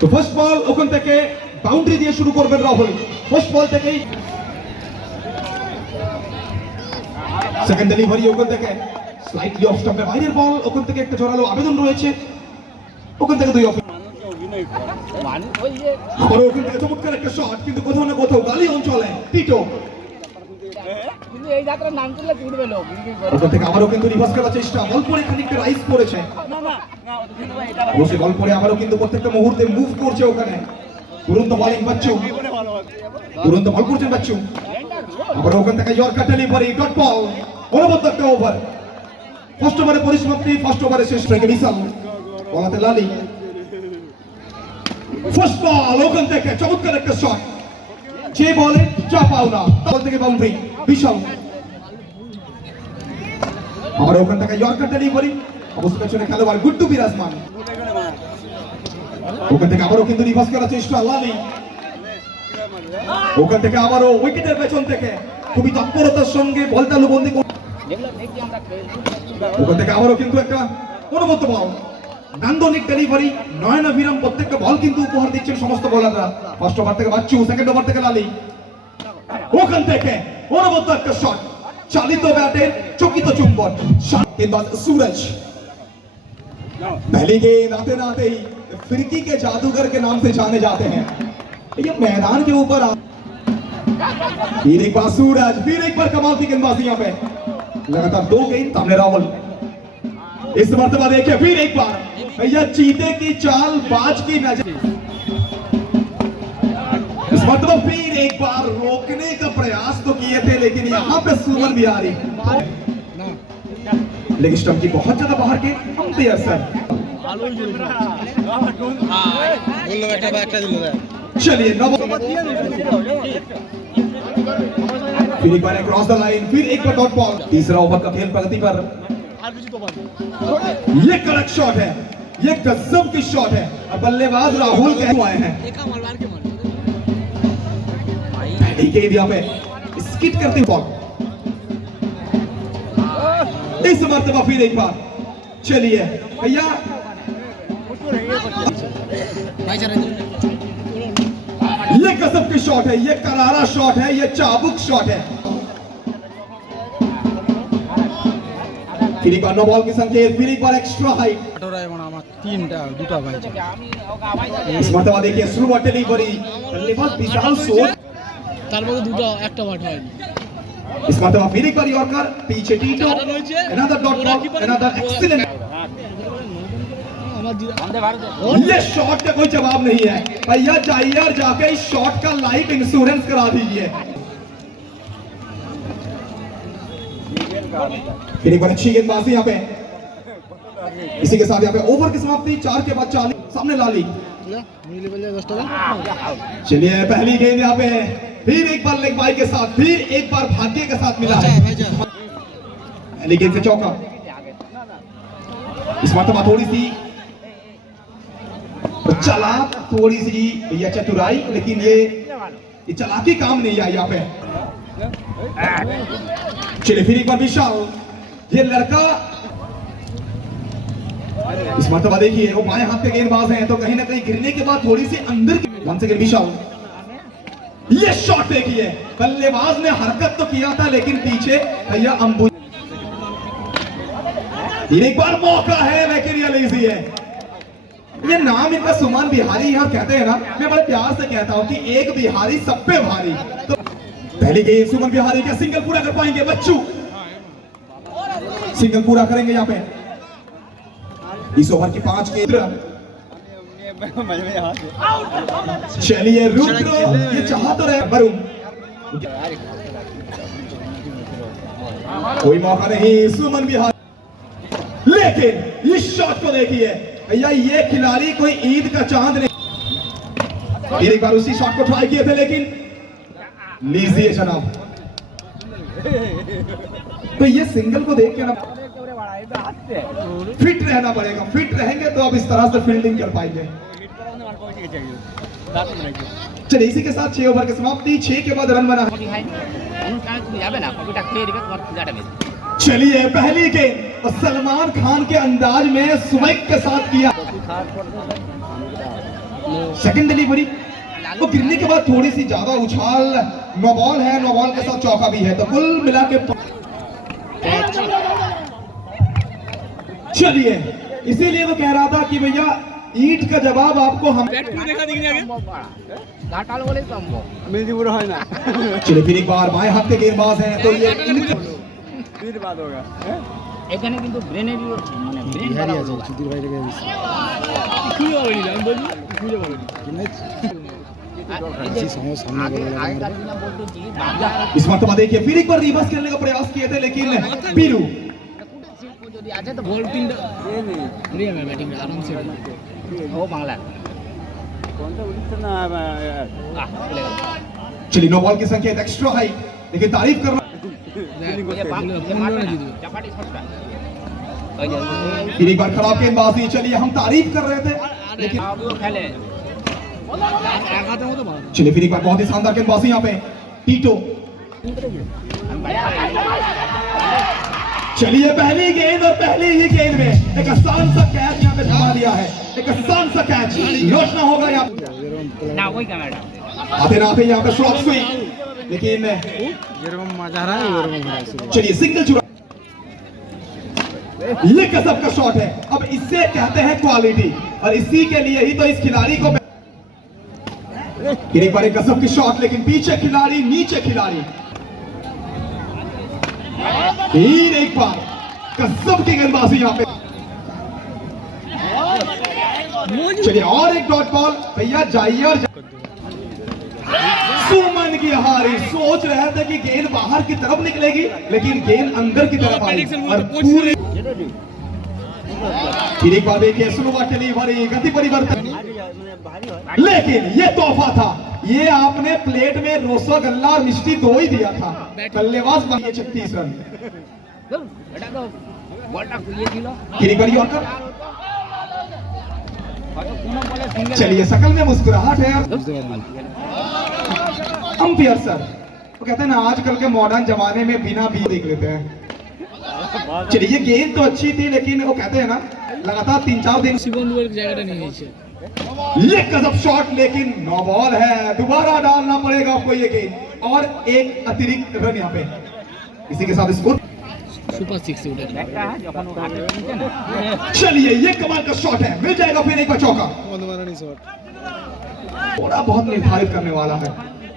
তো ফার্স্ট বল ওখান থেকে বাউন্ডারি দিয়ে শুরু করবেন রাহুল। ফার্স্ট বল থেকেই সেকেন্ড ডেলিভারি ওখান থেকে স্লাইটলি অফ স্টাম্পের বাইরের বল, ওখান থেকে একটা জোরালো আবেদন রয়েছে, ওখান থেকে 2 অফ। আবার ওখান থেকে চমৎকার একটা শট, কিন্তু কোথাও না কোথাও গালি অঞ্চলে টিটো কিন্তু এই যাত্রার নাম তুললে ছুটবে লোক। ওখান থেকে আবারও কিন্তু রিভার্স করার চেষ্টা, বল পরে খানিকটা রাইজ করেছে, অবশ্যই বল পরে আবারও কিন্তু প্রত্যেকটা মুহূর্তে মুভ করছে ওখানে। তুরন্ত বলিং বাচ্চু, তুরন্ত বল করছেন বাচ্চু, আবার ওখান থেকে ইয়র্কার ডেলিভারি, ডট বল, অনবদ্য একটা ওভার। ফার্স্ট ওভারে পরিসমাপ্তি, ফার্স্ট ওভারে শেষ থেকে বিশাল বলাতে লালি। ফার্স্ট বল ওখান থেকে চমৎকার একটা শট, যে বলে চা পাও না, বল থেকে বাউন্ডারি বিশাল। আবার ওখান থেকে ইয়র্কার ডেলিভারি, অবশ্য পেছনে খেলোয়াড় গুড্ডু বিরাজমান, ওখান থেকে আবারও কিন্তু রিভার্স করার চেষ্টা লালি। ওখান থেকে আবারও উইকেটের পেছন থেকে খুবই তৎপরতার সঙ্গে বলটা লুবন্দি, ওখান থেকে আবারও কিন্তু একটা অনবদ্য বল, নান্দনিক ডেলিভারি, নয়নাভিরাম প্রত্যেকটা বল কিন্তু উপহার দিচ্ছেন সমস্ত বোলাররা। ফার্স্ট ওভার থেকে বাচ্চু, সেকেন্ড ওভার থেকে লালি, ওখান থেকে অনবদ্য একটা শট, চালিত ব্যাটের চকিত চুম্বন, गेंदबाज सूरज। पहली गेंद आते आते ही फिरकी के जादूगर के नाम से जाने जाते हैं, ये मैदान के ऊपर फिर एक बार सूरज, फिर एक बार कमाल की गेंदबाजी यहाँ पे, लगातार 2 गेंद सामने राहुल। इस मर्तबा देखिए फिर एक बार भैया चीते की चाल, बाज की नजर, इस मर्तबा फिर एक बार रोकने का प्रयास तो किए थे, लेकिन यहाँ पे सुमन बिहारी लेग स्टंप की बहुत ज्यादा बाहर के अंपायर सर। चलिए फिर एक बार क्रॉस द लाइन, फिर एक बार डॉट बॉल। तीसरा ओवर का खेल प्रगति पर, ये कड़क शॉट है, ये गजब की शॉट है, और बल्लेबाज राहुल के आए हैं। यहाँ पे स्किट करती बॉल, इस मर्तबा फिर एक बार, चलिए भैया ये गजब की शॉट है, ये करारा शॉट है, ये चाबुक शॉट है। फिर एक बार नो बॉल की संकेत, फिर एक बार एक्स्ट्रा हाइट, इस मर्तबा देखिए स्लो डेलिवरी, बल्लेबाज विशाल सोच, তার মধ্যে দুটো একটা বাট হয়নি। इस मर्तबा फिर एक बार यॉर्कर, पीछे टीटो, another dot ball, another excellent। ये शॉट का कोई जवाब नहीं है भैया, जाइए और जाके इस शॉट का लाइफ इंश्योरेंस करा दीजिए। फिर एक बार अच्छी गेंदबाजी यहाँ पे, इसी के साथ यहाँ पे ओवर की समाप्ति, 4 के बाद 40, सामने लाली। चलिए पहली गेंद यहाँ पे, फिर एक बार लेग बाई के साथ, फिर एक बार भाग्य के साथ मिला है, पहली गेंद से चौका। इस मर्तबा थोड़ी सी चला, थोड़ी सी भैया चतुराई, लेकिन ये चालाकी काम नहीं आई यहाँ पे। चलिए फिर एक बार विशाल, ये लड़का, इस मर्तबा देखिए वो बाएं हाथ के गेंदबाज हैं, तो कहीं ना कहीं गिरने के बाद थोड़ी सी अंदर की, वन सेकंड विशाल, ये शॉट देखिए, बल्लेबाज ने हरकत तो किया था, लेकिन पीछे भैया अंबु, एक बार मौका है, लेकिन ये लेजी है। ये नाम इनका सुमन बिहारी यहाँ कहते हैं ना, मैं बड़े प्यार से कहता हूँ कि एक बिहारी सब पे भारी। तो पहली गेंद सुमन बिहारी का सिंगल पूरा कर पाएंगे बच्चू, सिंगल पूरा करेंगे यहाँ पे। इस ओवर की 5 गेंद, चलिए रुद्र, ये चाह तो रहे वरुण, कोई मौका नहीं सुमन बिहारी, लेकिन इस शॉट को देखिए भैया, ये खिलाड़ी कोई ईद का चांद नहीं। फिर एक बार उसी शॉट को ट्राई किए थे, लेकिन लीजिए जनाब, तो ये सिंगल को देख के ना फिट रहना पड़ेगा, फिट रहेंगे तो अब इस तरह से फील्डिंग कर पाएंगे। चलिए इसी के साथ 6 ओवर की समाप्ति, 6 के बाद रन बना। चलिए पहली गेंद और सलमान खान के अंदाज में स्विंग के साथ किया, सेकंड डिलीवरी तो गिरने के बाद थोड़ी सी ज्यादा उछाल, नो बॉल है, नो बॉल के साथ चौका भी है, तो कुल मिला के चलिए इसीलिए तो कह रहा था कि भैया ईंट का जवाब आपको हम घाटाल बोले সম্ভব মেদিনীপুর হয় না चलिए फिर एक बार बाएं हाथ के गेंदबाज हैं तो ये ফির বাদ होगा এখানে কিন্তু ব্রেনের মানে ব্রেন বিহারি আছে চুদির বাইরে গিয়ে দিছে খুঁজে পাবেনি আমি বলি খুঁজে পাবেনি আগেকার দিনে বলতো কি বাংলা इस मरतबा देखिए फिर एक बार रिवर्स खेलने का प्रयास किए थे लेकिन बीरू শিল্প যদি আছে তো বল টিমটা রিয়া ব্যাটিং আরাম সে ও বাংলা কোনটা উঠছে না চলে গেল चलिए नो बॉल की संख्या एक्स्ट्रा हाई लेकिन तारीफ करना চাপাটি ছটকা ওই যে फिर एक बार खराब गेंदबाजी, चलिए हम तारीफ कर रहे थे लेकिन আবিও খেলে এক হাতের মতো মার चलिए फिर एक बार बहुत ही शानदार गेंदबाजी यहाँ पे टीटो। चलिए पहली गेंद और पहली ही गेंद में एक आसान सा कैच यहाँ पे थमा दिया है, एक आसान सा कैच लौटना होगा यहाँ না ওই ক্যামেরাটা आते ना आते यहाँ पे शॉट स्विंग लेकिन যেরকম মজা হয় ওরকম হয় चलिए सिंगल चुरा, ये गजब का शॉट है, अब इससे कहते हैं क्वालिटी और इसी के लिए ही तो इस खिलाड़ी को फिर एक बार एक गजब की शॉट लेकिन पीछे खिलाड़ी नीचे खिलाड़ी, फिर एक बार गजब की गेंदबाजी यहाँ पे। चलिए और एक डॉट बॉल भैया जाइए और सुमन की हारी, सोच रहे थे कि गेंद बाहर की तरफ निकलेगी लेकिन गेंद अंदर की तरफ आई और पूरी फिर एक बार देखिए स्लोवा डिलीवरी गति परिवर्तन, लेकिन ये तोहफा था, ये आपने प्लेट में रसगुल्ला और मिष्टी दो ही दिया था, बल्लेबाज बनिए 36 रन। এটা তো বলটা খুলিয়েছিল फिर एक बार यॉर्कर, হয়তো কোনো বলে সিঙ্গেল चलिए शकल में मुस्कुराहट है अंपायर सर, वो कहते हैं ना आजकल के मॉडर्न जमाने में बिना भी देख लेते हैं। चलिए ये गेंद तो अच्छी थी लेकिन वो कहते हैं ना लगातार 3-4 दिन শিবন দুয়ের জায়গাটা নিয়ে নিয়েছে ये गजब शॉट लेकिन नो बॉल है, दोबारा डालना पड़ेगा आपको ये गेंद और एक अतिरिक्त रन यहाँ पे, इसी के साथ स्कोर। সুপার 6 উঠে একটা যখন ও হাতে নিচে না चलिए ये कमाल का शॉट है, मिल जाएगा फिर एक बार चौका, বন্ধ মারানি শট थोड़ा बहुत निर्धारित करने वाला है।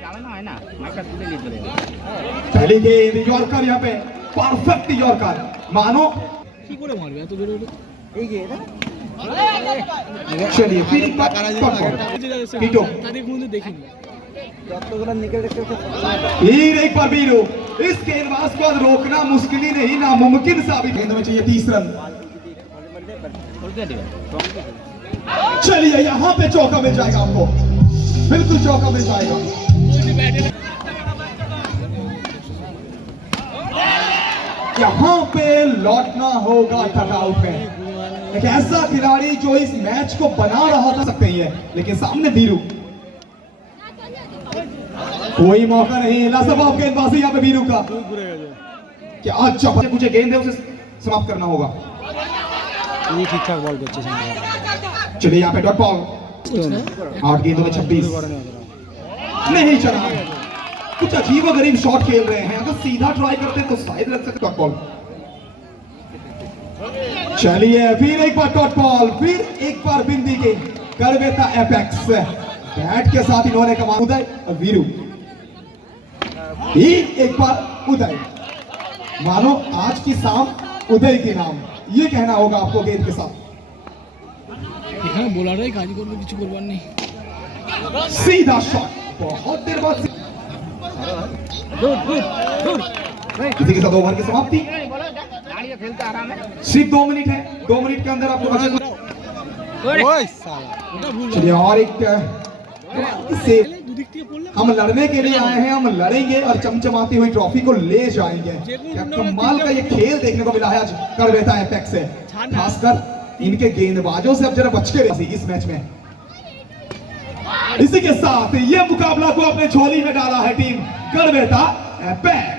জানা হয় না মাইকটা তুলে নিয়ে চলে যাবে पहली गेंद यॉर्कर यहाँ पे परफेक्ट यॉर्कर, मानो কি করে মারবে এত জোরে ওঠে এই যে এটা चलिए फिर एक बार top ball। टीटो তাদের মধ্যে দেখিনি যতগুলো নিকেল দেখতে फिर एक बार बीरू, इस गेंदबाज को रोकना मुश्किल ही नहीं नामुमकिन साबित, गेंद में चाहिए 30 रन। উল্টে দিবে चलिए यहाँ पे चौका मिल जाएगा आपको, बिल्कुल चौका मिल जाएगा। यहाँ पे लौटना होगा टकआउट में, एक ऐसा खिलाड़ी जो इस मैच को बना रहा था सकते ही है लेकिन सामने बीरू, कोई मौका नहीं, लाजवाब गेंदबाजी यहाँ पे बीरू का, क्या अच्छा कुछ गेंद है उसे समाप्त करना होगा। এই ঠিকঠাক বল করছে সামনে चलिए यहाँ पे डॉट बॉल, 8 गेंदों में 26 नहीं चला, कुछ अजीब और गरीब शॉट खेल रहे हैं, अगर सीधा ट्राई करते तो शायद लग सकता डॉट बॉल। चलिए फिर एक बार डॉट बॉल, फिर एक बार बिंदी के करवेता एपेक्स, बैट के साथ इन्होंने कमा उदय और वीरू, फिर एक बार उदय, मानो आज की शाम उदय के नाम, ये कहना होगा आपको गेंद के साथ। এখানে বোলাররাই কাজ করবে কিছু করবার নেই सीधा शॉट, बहुत देर बाद দূর দূর দূর इसी के साथ ओवर की समाप्ति, বলো দাঁড়িয়ে খেলতে আরামে सिर्फ 2 मिनट है, 2 मिनट के अंदर आपको बचे। ওই শালা ওটা ভুল चलिए और एक इससे দুদিক থেকে পড়লে हम लड़ने के लिए आए हैं, हम लड़ेंगे और चमचमाती हुई ट्रॉफी को ले जाएंगे। क्या कमाल का ये खेल देखने को मिला है आज करवेता एपेक्स से, खासकर इनके गेंदबाजों से अब जरा बच के रही इस मैच में। इसी के साथ ये मुकाबला को अपने झोली में डाला है टीम करवेता एपेक्स।